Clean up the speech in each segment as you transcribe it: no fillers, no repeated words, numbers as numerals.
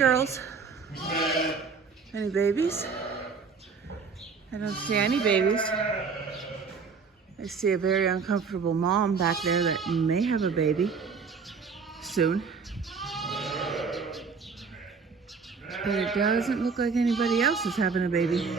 girls. Any babies? I don't see any babies. I see a very uncomfortable mom back there that may have a baby soon. But it doesn't look like anybody else is having a baby.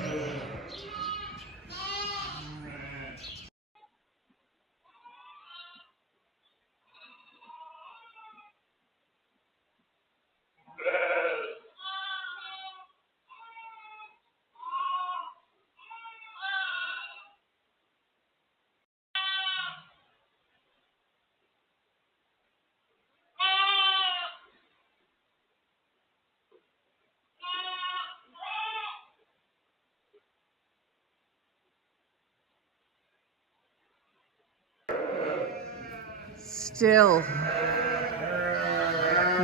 Still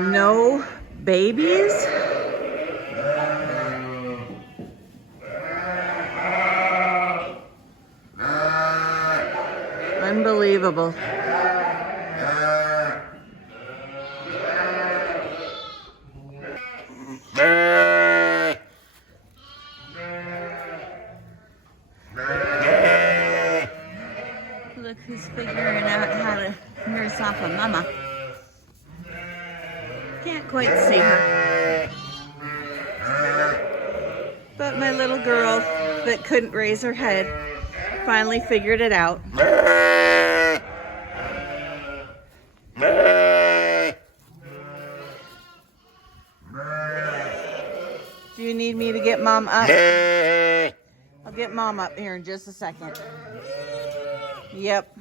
no babies? Unbelievable. Look who's figuring out how to nurse off of Mama. Can't quite see her. But my little girl that couldn't raise her head finally figured it out. Do you need me to get Mom up? I'll get Mom up here in just a second. Yep.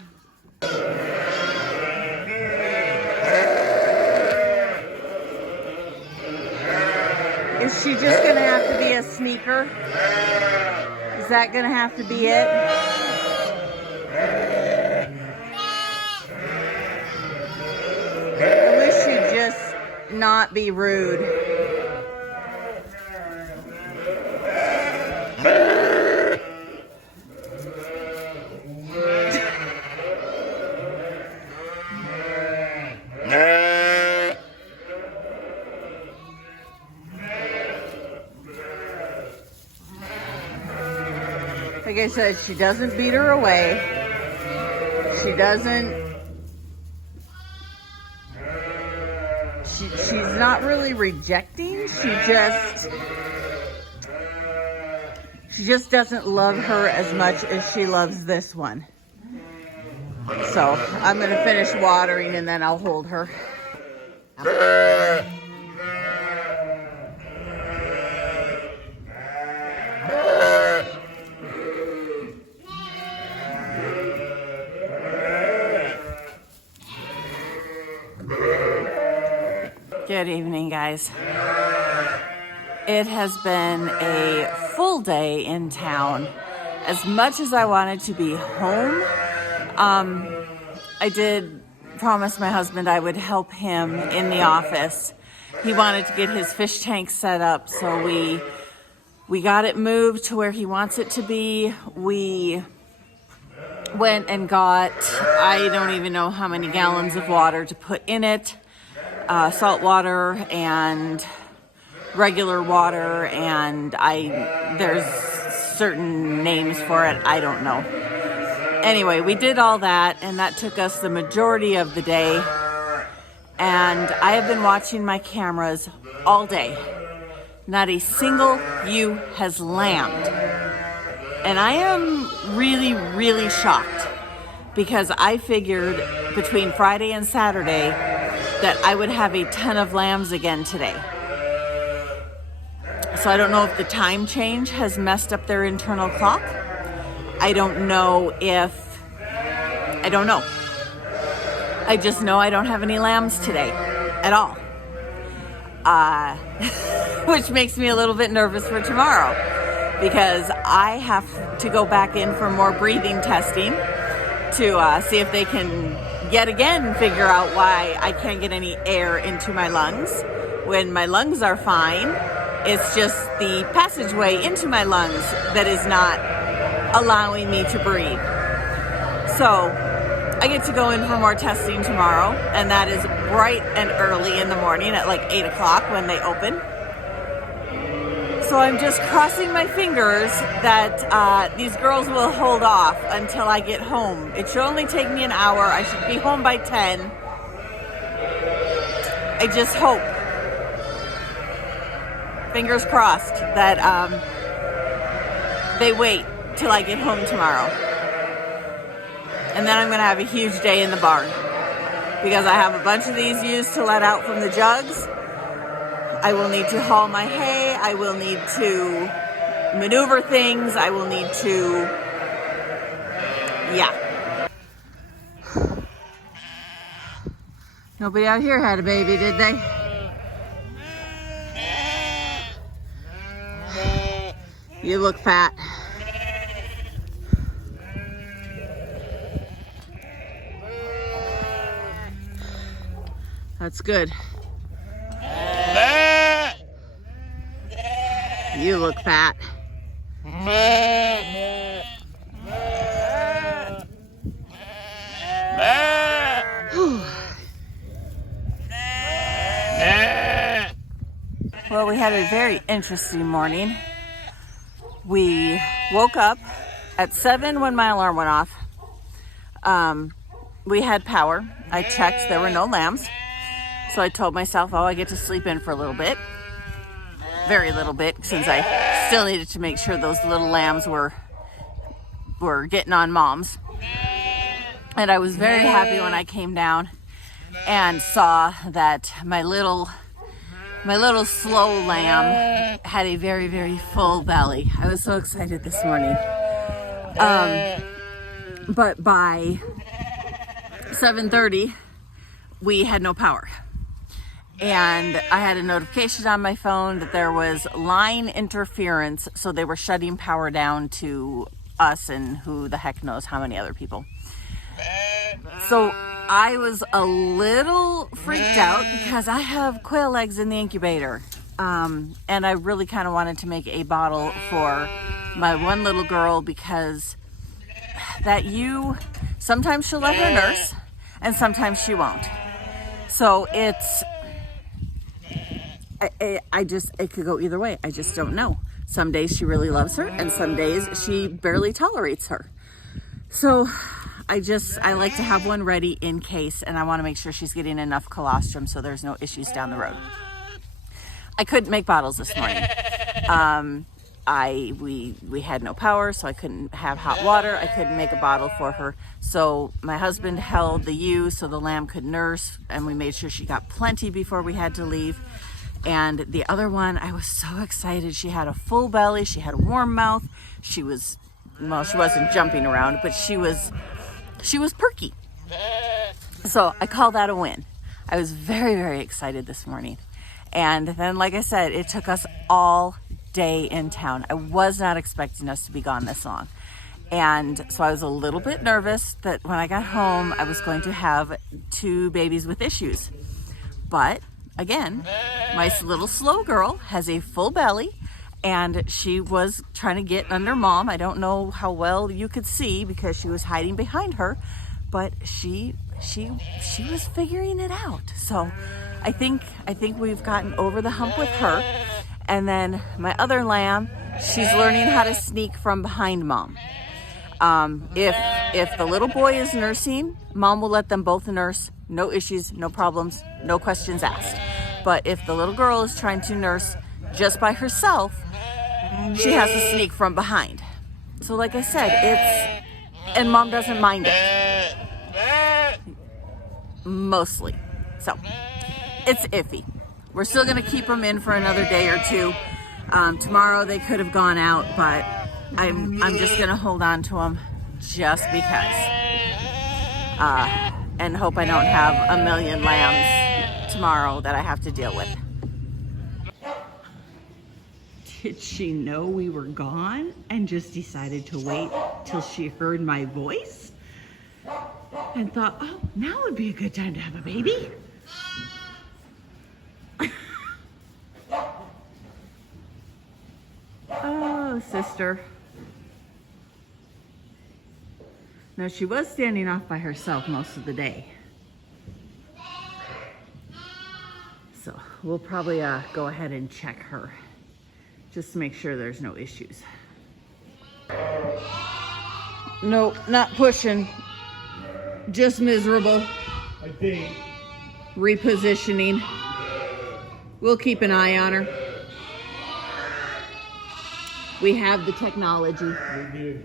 Is she just gonna have to be a sneaker? Is that gonna have to be it? I wish she'd just not be rude. Like I said, she doesn't beat her away. She doesn't. She's not really rejecting. She just doesn't love her as much as she loves this one. So I'm gonna finish watering and then I'll hold her. Good evening, guys. It has been a full day in town. As much as I wanted to be home, I did promise my husband I would help him in the office. He wanted to get his fish tank set up, so we got it moved to where he wants it to be. We went and got, I don't even know how many gallons of water to put in it. Salt water and regular water, and there's certain names for it. I don't know. Anyway, we did all that, and that took us the majority of the day. And I have been watching my cameras all day. Not a single ewe has lambed. And I am really, really shocked, because I figured between Friday and Saturday that I would have a ton of lambs again today. So I don't know if the time change has messed up their internal clock. I don't know. I just know I don't have any lambs today at all. Which makes me a little bit nervous for tomorrow, because I have to go back in for more breathing testing to see if they can yet again figure out why I can't get any air into my lungs when my lungs are fine. It's just the passageway into my lungs that is not allowing me to breathe. So I get to go in for more testing tomorrow, and that is bright and early in the morning at like 8 o'clock when they open. So I'm just crossing my fingers that these girls will hold off until I get home. It should only take me an hour. I should be home by 10. I just hope, fingers crossed, that they wait till I get home tomorrow. And then I'm going to have a huge day in the barn because I have a bunch of these ewes to let out from the jugs. I will need to haul my hay. I will need to maneuver things. I will need to, yeah. Nobody out here had a baby, did they? You look fat. That's good. You look fat. Well, we had a very interesting morning. We woke up at 7 when my alarm went off. We had power. I checked, there were no lambs. So I told myself, oh, I get to sleep in for a little bit. Very little bit, since I still needed to make sure those little lambs were getting on moms. And I was very happy when I came down and saw that my little slow lamb had a very, very full belly. I was so excited this morning. But by 7:30, we had no power. And I had a notification on my phone that there was line interference, so they were shutting power down to us and who the heck knows how many other people. So I was a little freaked out because I have quail eggs in the incubator. And I really kind of wanted to make a bottle for my one little girl because sometimes she'll let her nurse and sometimes she won't. So it could go either way. I just don't know. Some days she really loves her and some days she barely tolerates her. So I like to have one ready in case, and I want to make sure she's getting enough colostrum so there's no issues down the road. I couldn't make bottles this morning. We had no power, so I couldn't have hot water. I couldn't make a bottle for her. So my husband held the ewe so the lamb could nurse, and we made sure she got plenty before we had to leave. And the other one, I was so excited. She had a full belly. She had a warm mouth. She wasn't jumping around, but she was perky. So I call that a win. I was very, very excited this morning. And then, like I said, it took us all day in town. I was not expecting us to be gone this long. And so I was a little bit nervous that when I got home, I was going to have 2 babies with issues. But again, my little slow girl has a full belly and she was trying to get under mom. I don't know how well you could see because she was hiding behind her, but she was figuring it out. So I think we've gotten over the hump with her. And then my other lamb, she's learning how to sneak from behind mom. If the little boy is nursing, mom will let them both nurse. No issues, no problems, no questions asked. But if the little girl is trying to nurse just by herself, she has to sneak from behind. So like I said, and mom doesn't mind it. Mostly. So it's iffy. We're still going to keep them in for another day or two. Tomorrow they could have gone out, but I'm just going to hold on to them just because. And hope I don't have a million lambs tomorrow that I have to deal with. Did she know we were gone and just decided to wait till she heard my voice? And thought, oh, now would be a good time to have a baby. Oh, sister. Now, she was standing off by herself most of the day. So we'll probably go ahead and check her just to make sure there's no issues. Nope, not pushing. Just miserable. I think. Repositioning. We'll keep an eye on her. We have the technology. We do.